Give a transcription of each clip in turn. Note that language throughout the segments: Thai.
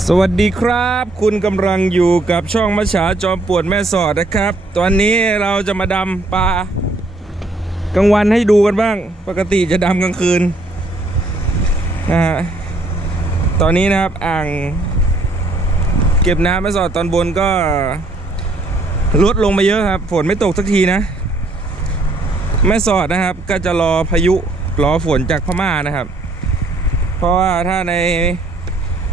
สวัสดีครับ คุณกำลังอยู่กับช่องมัชฉาจอมปวดแม่สอดนะครับ ตอนนี้เราจะมาดำปลากลางวันให้ดูกันบ้าง ปกติจะดำกลางคืนนะฮะตอนนี้นะครับอ่าง เก็บน้ำแม่สอดตอนบนก็ลดลงมาเยอะครับ ฝนไม่ตกสักทีนะ แม่สอดนะครับ ก็จะรอพายุรอฝนจากพม่านะครับ เพราะว่าถ้าใน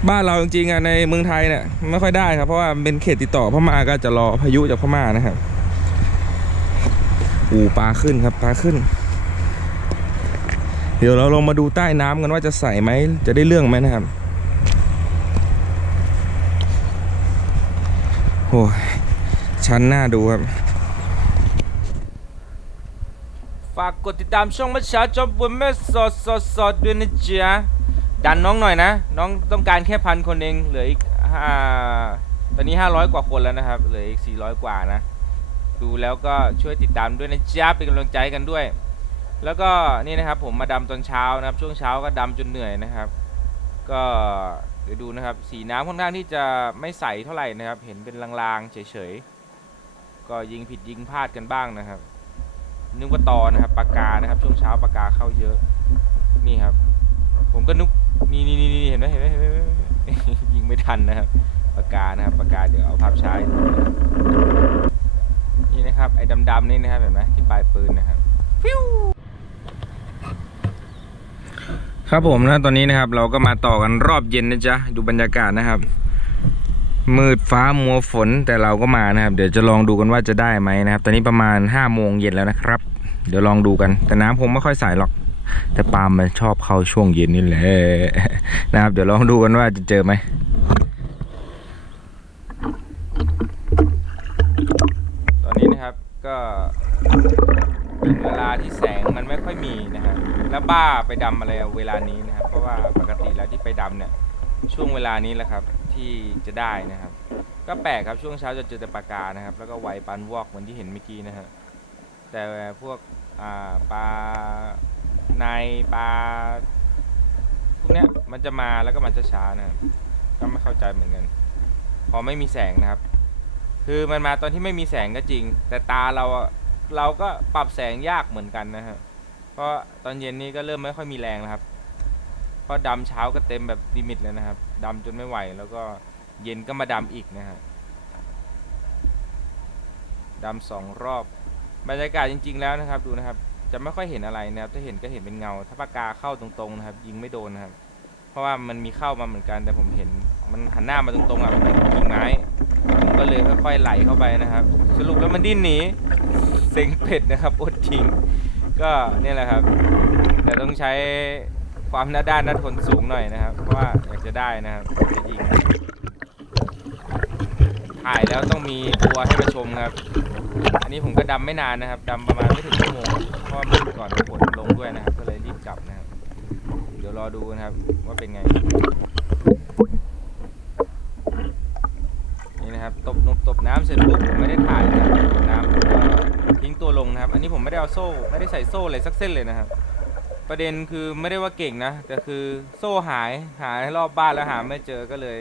บ้านเราจริงๆอะในเมืองไทยเนี่ยไม่ค่อยได้ครับ เพราะว่าเป็นเขตติดต่อพม่าก็จะรอพายุจากพม่านะครับอูปลาขึ้นครับปลาขึ้น เดี๋ยวเราลงมาดูใต้น้ำกันว่าจะใส่ไหมจะได้เรื่องไหมนะครับโอ้ยชั้นหน้าดูครับ ฝากกดติดตามช่องมัชชาจอมบุญแม่สดสดสดด้วยนะจ๊ะ ดันน้องหน่อยนะ น้องต้องการแค่พันคนเองเหลืออีกอ่าตอนนี้ 500 กว่าคนแล้วนะครับเหลืออีก 400 กว่านะ ดูแล้วก็ช่วยติดตามด้วยนะจ๊ะเป็นกำลังใจกันด้วย แล้วก็นี่นะครับผมมาดำตอนเช้านะครับ ช่วงเช้าก็ดำจนเหนื่อยนะครับ ก็เดี๋ยวดูนะครับ สีน้ำค่อนข้างที่จะไม่ใสเท่าไหร่นะครับ เห็นเป็นลางๆเฉยๆก็ยิงผิดยิงพลาดกันบ้างนะครับนึกว่าตอนะครับปากกานะครับ ช่วงเช้าปากกาเข้าเยอะนี่ครับ ผมก็นึกนี่นี่นี่นี่เห็นไหมเห็นไหมเห็นไหมเห็นไหมยิงไม่ทันนะครับปากกานะครับปากกาเดี๋ยวเอาภาพช้าให้ดูนี่นะครับไอ้ดำๆนี่นะครับเห็นไหมที่ปลายปืนนะครับฟิวครับผมนะตอนนี้นะครับ เราก็มาต่อกันรอบเย็นนะจ๊ะดูบรรยากาศนะครับ มืดฟ้ามัวฝนแต่เราก็มานะครับ เดี๋ยวจะลองดูกันว่าจะได้ไหมนะครับ ตอนนี้ประมาณ5้าโมงเย็นแล้วนะครับ เดี๋ยวลองดูกัน แต่น้ำคงไม่ค่อยใสหรอก แต่ปาล์มมันชอบเข้าช่วงเย็นนี่แหละนะครับ เดี๋ยวลองดูกันว่าจะเจอไหมตอนนี้นะครับก็เป็นเวลาที่แสงมันไม่ค่อยมีนะครับแล้วบ้าไปดำอะไรเวลานี้นะครับ เพราะว่าปกติแล้วที่ไปดำเนี่ยช่วงเวลานี้แหละครับที่จะได้นะครับ ก็แปลกครับช่วงเช้าจะเจอแต่ปลากานะครับ แล้วก็ไหวปันวอกเหมือนที่เห็นเมื่อกี้นะฮะแต่พวกปลา ในปลาพวกเนี้ยมันจะมาแล้วก็มันจะช้านะครับก็ไม่เข้าใจเหมือนกัน พอไม่มีแสงนะครับ คือมันมาตอนที่ไม่มีแสงก็จริง แต่ตาเราเราก็ปรับแสงยากเหมือนกันนะฮะเพราะตอนเย็นนี้ก็เริ่มไม่ค่อยมีแรงแล้วครับ เพราะดำเช้าก็เต็มแบบลิมิตแล้วนะครับดำจนไม่ไหวแล้วก็เย็นก็มาดำอีกนะฮะดำสองรอบบรรยากาศจริง ๆ แล้วนะครับดูนะครับ จะไม่ค่อยเห็นอะไรนะครับถ้าเห็นก็เห็นเป็นเงา ถ้าปากกาเข้าตรงๆนะครับ ยิงไม่โดนนะครับ เพราะว่ามันมีเข้ามาเหมือนกันแต่ผมเห็น มันหันหน้ามาตรงๆอะมันเป็นกิ่งไม้ผมก็เลยค่อยๆไหลเข้าไปนะครับ สรุปแล้วมันดิ้นหนีเซ็งเป็ดนะครับอดจริง ก็เนี่ยแหละครับ แต่ต้องใช้ความหน้าด้านหน้าทนสูงหน่อยนะครับ เพราะว่าอยากจะได้นะครับจะยิงถ่ายแล้วต้องมีตัวให้มาชมครับ นนี้ผมก็ดำไม่นานนะครับดำประมาณไม่ถึงชั่วโมงเพราะว่ามืดก่อนฝนลงด้วยนะครับ ก็เลยรีบกลับนะครับ เดี๋ยวรอดูนะครับ ว่าเป็นไง นี่นะครับตบนกตบน้ำเสร็จปุ๊บผมไม่ได้ถ่ายนะครับตบน้ำทิ้งตัวลงนะครับ อันนี้ผมไม่ได้เอาโซ่ ไม่ได้ใส่โซ่เลยสักเส้นเลยนะครับ ประเด็นคือไม่ได้ว่าเก่งนะแต่คือโซ่หายหายรอบบ้านแล้วหาไม่เจอก็เลย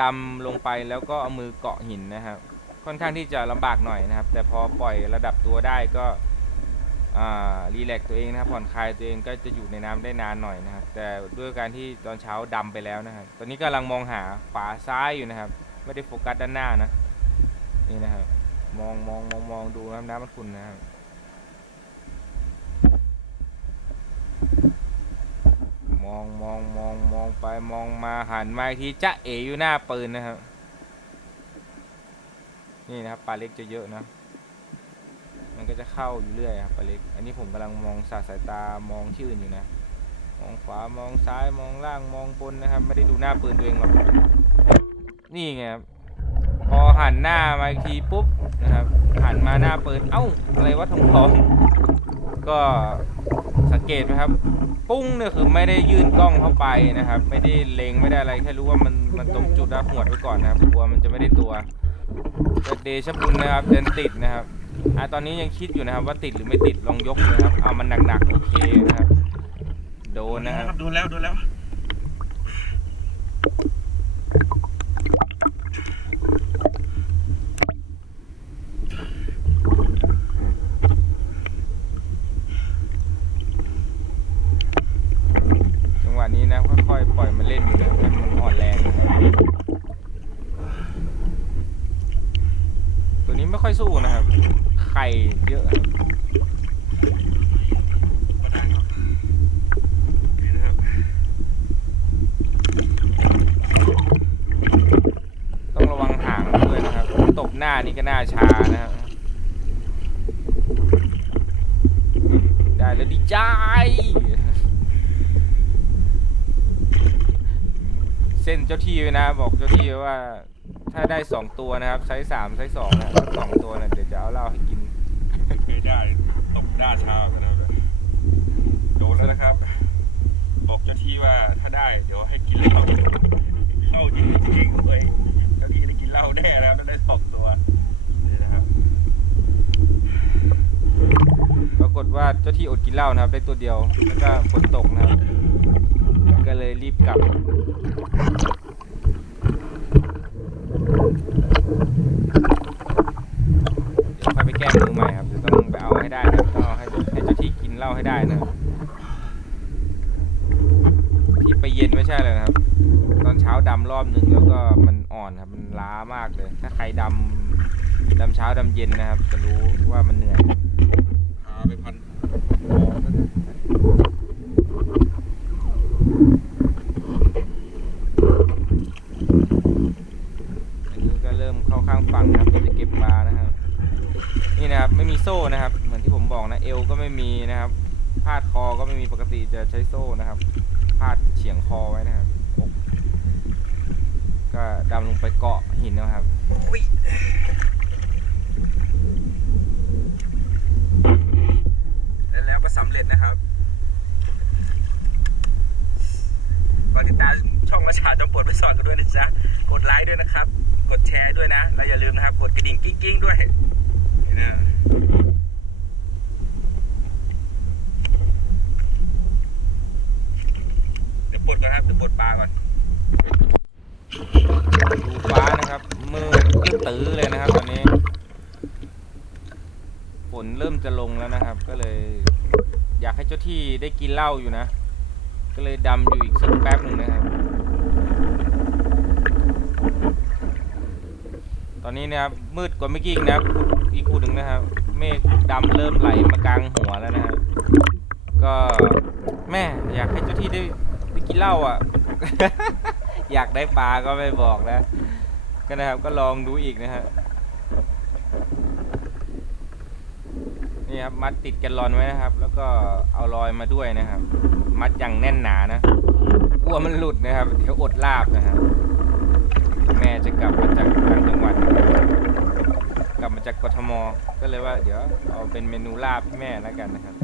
ดำลงไปแล้วก็เอามือเกาะหินนะครับ ค่อนข้างที่จะลำบากหน่อยนะครับ แต่พอปล่อยระดับตัวได้ก็รีแลกตัวเองนะครับผ่อนคลายตัวเองก็จะอยู่ในน้ำได้นานหน่อยนะครับ แต่ด้วยการที่ตอนเช้าดำไปแล้วนะครับ ตอนนี้กำลังมองหาขวาซ้ายอยู่นะครับ ไม่ได้โฟกัสด้านหน้านะนี่นะครับมองมองมองมองดูน้ำน้ำมันขุ่นนะครับมองมองมองมองไปมองมาหันมาอีกทีจะเออยู่หน้าปืนนะครับ นี่นะครับปลาเล็กจะเยอะนะ มันก็จะเข้าอยู่เรื่อยครับปลาเล็ก อันนี้ผมกำลังมองสาสายตามองที่อื่นอยู่นะ มองขวามองซ้ายมองล่างมองบนนะครับ ไม่ได้ดูหน้าปืนตัวเองหรอก นี่ไงครับ พอหันหน้ามาอีกทีปุ๊บนะครับหันมาหน้าปืน เอ้าอะไรวะทองทองก็สังเกตไหมครับ ปุ้งเนี่ยคือไม่ได้ยื่นกล้องเข้าไปนะครับ ไม่ได้เล็งไม่ได้อะไรแค่รู้ว่ามันมันตรงจุดนะหัวไว้ก่อนนะครับกลัวมันจะไม่ได้ตัว แต่เดชบุญนะครับเดินติดนะครับอะตอนนี้ยังคิดอยู่นะครับว่าติดหรือไม่ติดลองยกนะครับเอามันหนักๆโอเคนะครับ โดนนะครับ ดูแล้วดูแล้ว นะค่อยๆปล่อยมันเล่นอยู่นะให้มันอ่อนแรงนะครับตัวนี้ไม่ค่อยสู้นะครับ ไข่เยอะครับ ก็ได้ครับนี่นะครับ ต้องระวังหางด้วยนะครับ ตบห น้านี่ก็น้าชานะได้แล้วดีใจเส้นเจ้าที่ไว้นะ บอกเจ้าที่ไว้ว่า ถ้าได้สองตัวนะครับไซส์สามไซส์สองนะสองตัวนะเดี๋ยวจะเอาเหล้าให้กินไม่ได้ตกด้าเช้ากันนะโดนแล้วนะครับ บอกเจ้าที่ว่าถ้าได้เดี๋ยวให้กินเหล้าเหล้าจริงจริงเลยเจ้าที่ได้กินเหล้าแน่นะครับถ้าได้สองตัวนี่นะครับ ปรากฏว่าเจ้าที่อดกินเหล้านะครับ ได้ตัวเดียว แล้วก็ฝนตกนะครับ ก็เลยรีบกลับ เดี๋ยวค่อยไปแก้มือใหม่ครับ เดี๋ยวต้องไปเอาให้ได้นะครับต้องเอาให้ให้เจ้าที่กินเหล้าให้ได้นะครับ ที่ไปเย็นไม่ใช่เลยนะครับ ตอนเช้าดำรอบหนึ่งแล้วก็มันอ่อนครับ มันล้ามากเลย ถ้าใครดำดำเช้าดำเย็นนะครับ จะรู้ว่ามันเหนื่อย พาไปพัน อันนี้ก็เริ่มเข้าข้างฝั่งนะครับเพื่อจะเก็บปลานะครับ นี่นะครับไม่มีโซ่นะครับ เหมือนที่ผมบอกนะเอวก็ไม่มีนะครับ พาดคอก็ไม่มีปกติ จะใช้โซ่นะครับ พาดเฉียงคอไว้นะครับอกก็ดำลงไปเกาะหินนะครับแล้วก็สำเร็จนะครับฝากติดตามช่องราชาจอมปลดไปสอนกันด้วยนะจ๊ะ กดไลค์ด้วยนะครับ กดแชร์ด้วยนะ แล้วอย่าลืมนะครับ กดกระดิ่งกิ้งๆด้วยนี่นะเดี๋ยวปล ดก่อนครับเดี๋ยวปลดปลาก่อนดูฟ้านะครับมืดตื้อเลยนะครับตอนนี้ฝนเริ่มจะลงแล้วนะครับ ก็เลย อยากให้เจ้าที่ได้กินเหล้าอยู่นะ ก็เลยดำอยู่อีกสักแป๊บหนึ่งนะครับ ตอนนี้นะครับมืดกว่าเมื่อกี้อีกนะครับอีกคู่หนึ่งนะครับ เมฆดำเริ่มไหลมากลางหัวแล้วนะครับก็แม่อยากให้เจ้าที่ได้ กินเหล้าอะ อยากได้ปลาก็ไม่บอกนะ ก็นะครับก็ลองดูอีกนะฮะนี่ครับมัดติดกันลอนไว้นะครับ แล้วก็เอาลอยมาด้วยนะครับ มัดอย่างแน่นหนานะกลัวมันหลุดนะครับเดี๋ยวอดลาบนะฮะแม่จะกลับมาจากต่างจังหวัด กลับมาจากกทมก็เลยว่าเดี๋ยวเอาเป็นเมนูลาบให้แม่แล้วกันนะครับ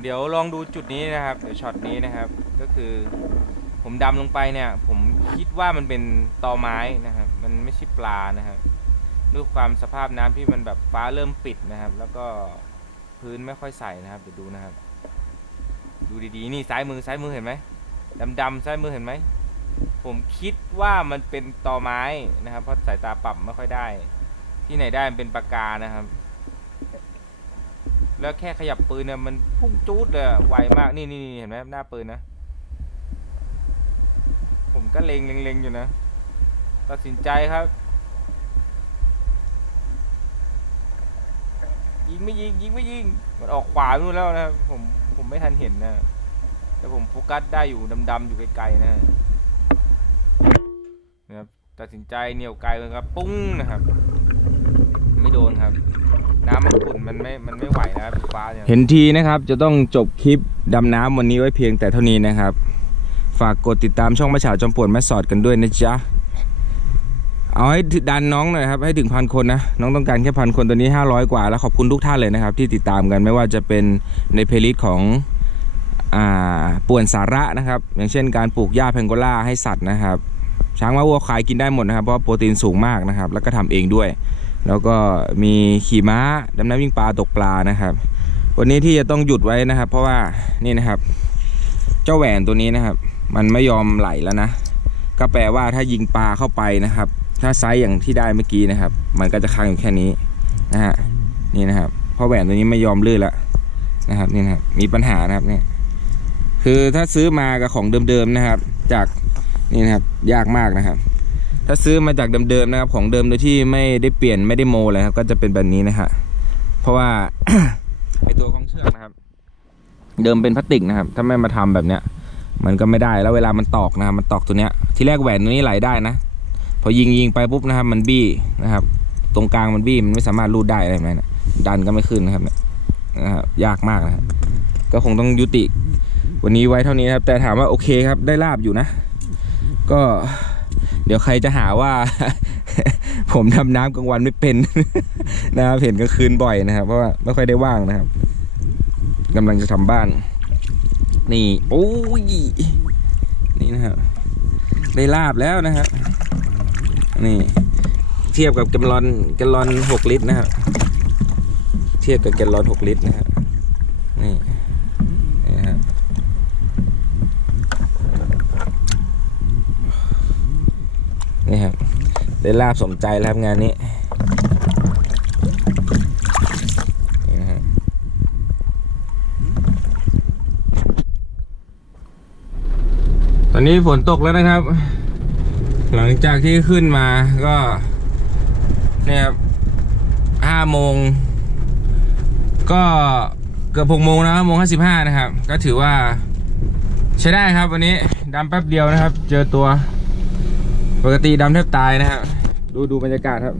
เดี๋ยวลองดูจุดนี้นะครับ เดี๋ยวช็อตนี้นะครับ ก็คือ ผมดำลงไปเนี่ย ผมคิดว่ามันเป็นตอไม้นะครับ มันไม่ใช่ปลานะครับด้วยความสภาพน้ำที่มันแบบฟ้าเริ่มปิดนะครับ แล้วก็พื้นไม่ค่อยใสนะครับเดี๋ยวดูนะครับ ดูดีๆนี่ซ้ายมือซ้ายมือเห็นไหมดำๆซ้ายมือเห็นไหมผมคิดว่ามันเป็นตอไม้นะครับ เพราะสายตาปรับไม่ค่อยได้ ที่ไหนได้มันเป็นปากกานะครับ แล้วแค่ขยับปืนเนี่ยมันพุ่งจูดเลยอะไวมากนี่นี่นี่เห็นไหมหน้าปืนนะ ผมก็เล็งเล็งเลงอยู่นะ ตัดสินใจครับ ยิงไม่ยิงยิงไม่ยิง มันออกขวานู่นแล้วนะผมผมไม่ทันเห็นนะแต่ผมโฟกัสได้อยู่ดำๆอยู่ไกลๆนะนะครับตัดสินใจเหนี่ยวไกลเลยครับ ปุ้งนะครับ ไม่โดนครับ น้ำมันขุ่นมันไม่มันไม่ไหวนะครับฟ้าเนี่ยเห็นทีนะครับจะต้องจบคลิปดำน้ำวันนี้ไว้เพียงแต่เท่านี้นะครับ ฝากกดติดตามช่องมาฉาจอมปวนแม่สอดกันด้วยนะจ๊ะ เอาให้ดันน้องหน่อยครับ ให้ถึงพันคนนะ น้องต้องการแค่พันคนตอนนี้ 500 กว่าแล้วขอบคุณทุกท่านเลยนะครับ ที่ติดตามกันไม่ว่าจะเป็นในเพลย์ลิสต์ของอป่วนสาระนะครับ อย่างเช่นการปลูกหญ้าแพงโกล่าให้สัตว์นะครับ ช้างม้าวัวควายกินได้หมดนะครับ เพราะโปรตีนสูงมากนะครับ แล้วก็ทำเองด้วย แล้วก็มีขี่ม้าดำน้ำวิ่งปลาตกปลานะครับ วันนี้ที่จะต้องหยุดไว้นะครับ เพราะว่านี่นะครับ เจ้าแหวนตัวนี้นะครับ มันไม่ยอมไหลแล้วนะ ก็แปลว่าถ้ายิงปลาเข้าไปนะครับ ถ้าไซส์อย่างที่ได้เมื่อกี้นะครับ มันก็จะค้างอยู่แค่นี้นะฮะนี่นะครับเพราะแหวนตัวนี้ไม่ยอมลื่นล้วนะครับนี่นะครับมีปัญหานะครับเนี่ยคือถ้าซื้อมากับของเดิมๆนะครับ จากนี่นะครับยากมากนะครับ ถ้าซื้อมาจากเดิมๆนะครับ ของเดิมโดยที่ไม่ได้เปลี่ยนไม่ได้โมเลยครับ ก็จะเป็นแบบนี้นะฮะเพราะว่าไอตัวของเชือกนะครับ เดิมเป็นพลาสติกนะครับ ถ้าไม่มาทำแบบเนี้ย มันก็ไม่ได้แล้วเวลามันตอกนะครับมันตอกตัวเนี้ยที่แรกแหวนตัวนี้ไหลได้นะ พอยิงยิงไปปุ๊บนะครับ มันบี้นะครับ ตรงกลางมันบี้มันไม่สามารถรูดได้อะไรแบบนั้นนะดันก็ไม่ขึ้นนะครับเนี่ยนะครับยากมากนะครับก็คงต้องยุติวันนี้ไว้เท่านี้นะครับ แต่ถามว่าโอเคครับได้ลาบอยู่นะ ก็เดี๋ยวใครจะหาว่า ผมทำน้ำกลางวันไม่เป็นนะครับเห็นกลางคืนบ่อยนะครับ เพราะว่าไม่ค่อยได้ว่างนะครับกำลังจะทำบ้าน นี่โอ้ยนี่นะครับได้ลาบแล้วนะครับนี่ เทียบกับแกลลอนแกลลอนหกลิตรนะครับเทียบกับแกลลอนหกลิตรนะครับนี่นี่นะครับนี่ครับได้ลาบสมใจแล้วครับงานนี้นะครับ ตอนนี้ฝนตกแล้วนะครับ หลังจากที่ขึ้นมาก็เนี่ยครับห้าโมง ก็เกือบหกโมงนะโมงห้าสิบห้านะครับ ก็ถือว่า ใช้ได้ครับวันนี้ดำแป๊บเดียวนะครับ เจอตัว ปกติดำแทบตายนะครับ ดูดูบรรยากาศครับ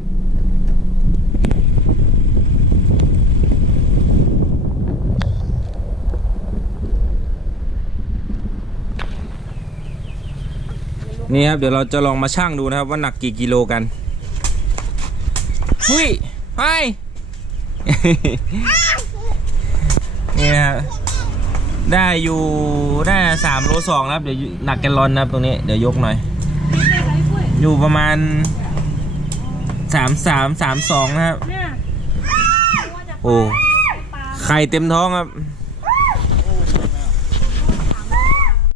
นี่ครับเดี๋ยวเราจะลองมาชั่งดูนะครับว่าหนักกี่กิโลกันหุ้ยไปนี่นะครับได้อยู่ได้สามโลสองนะครับ เดี๋ยวหนักแกลลอนนะครับตรงนี้เดี๋ยวยกหน่อย อยู่ประมาณสามสามสามสองนะครับเนี่ยโอ้ไข่เต็มท้องครับเ